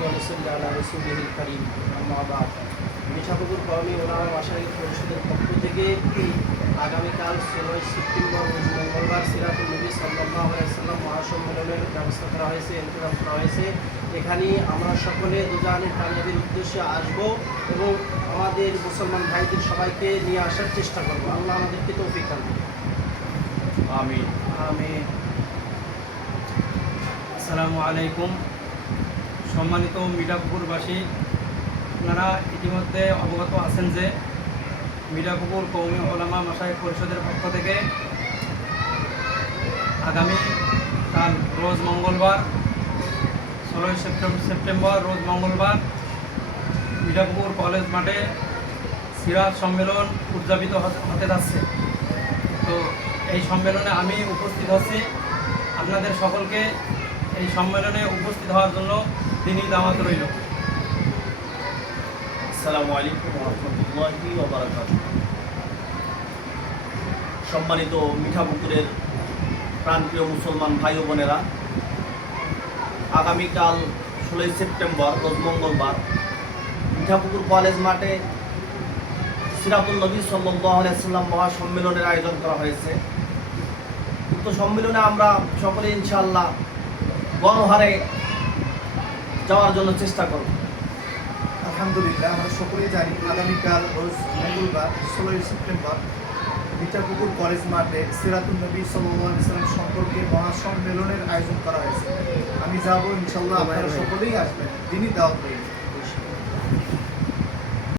ونصلي على رسوله الكريم أما بعد মিঠাপুকুর কওমি ওলামা মাশায়েখ পরিষদের পক্ষ থেকে আগামীকাল 16 সেপ্টেম্বর রোজ মঙ্গলবার সিরাতুল নবী সাল্লাল্লাহু আলাইহি ওয়াসাল্লাম মহাসম্মেলনের ব্যবস্থা করা হয়েছে, ইন্তজাম করা হয়েছে। এখানে আমরা সকলে দুজাহানের কামিয়াবির উদ্দেশ্যে আসব এবং আমাদের মুসলমান ভাইদের সবাইকে নিয়ে আসার চেষ্টা করব। আল্লাহ আমাদেরকে তৌফিক দান করুন। আমিন আমিন। আসসালামু আলাইকুম। সম্মানিত মিঠাপুকুরবাসী, আপনারা ইতিমধ্যে অবগত আছেন যে মিঠাপুকুর কওমি ওলামা মাশায়েখ পরিষদের পক্ষ থেকে আগামী কাল রোজ মঙ্গলবার 16 সেপ্টেম্বর রোজ মঙ্গলবার মিঠাপুকুর কলেজ মাঠে সিরাত সম্মেলন উদযাপিত হতে যাচ্ছে। তো এই সম্মেলনে আমি উপস্থিত আছি। আপনাদের সকলকে এই সম্মেলনে উপস্থিত হওয়ার জন্য দিনই দাওয়াত রইল। আসসালামু আলাইকুম ওয়া রাহমাতুল্লাহি ওয়া বারাকাতুহু। সম্মানিত মিঠাপুকুরের প্রাণপ্রিয় মুসলমান ভাই ও বোনেরা, আগামীকাল 16 সেপ্টেম্বর রোজ মঙ্গলবার মিঠাপুকুর কলেজ মাঠে সিরাতুল নবী সাল্লাল্লাহু আলাইহি ওয়াসাল্লাম মহাসম্মেলনের আয়োজন করা হয়েছে। উক্ত সম্মেলনে আমরা সকলে ইনশাআল্লাহ গণহারে যাওয়ার জন্য চেষ্টা করব। আলহামদুলিল্লাহ, আমরা সকলেই জানি আগামীকাল রোজ মঙ্গলবার 16 সেপ্টেম্বর মিঠাপুকুর কলেজ মাঠে সিরাতুল নবী সাল্লাল্লাহু আলাইহি ওয়াসাল্লাম সম্পর্কে মহাসম্মেলনের আয়োজন করা হয়েছে। আমি যাব, ইনশাআল্লাহ আপনারা সকলেই আসবেন। দিনই দাওয়াত রইল।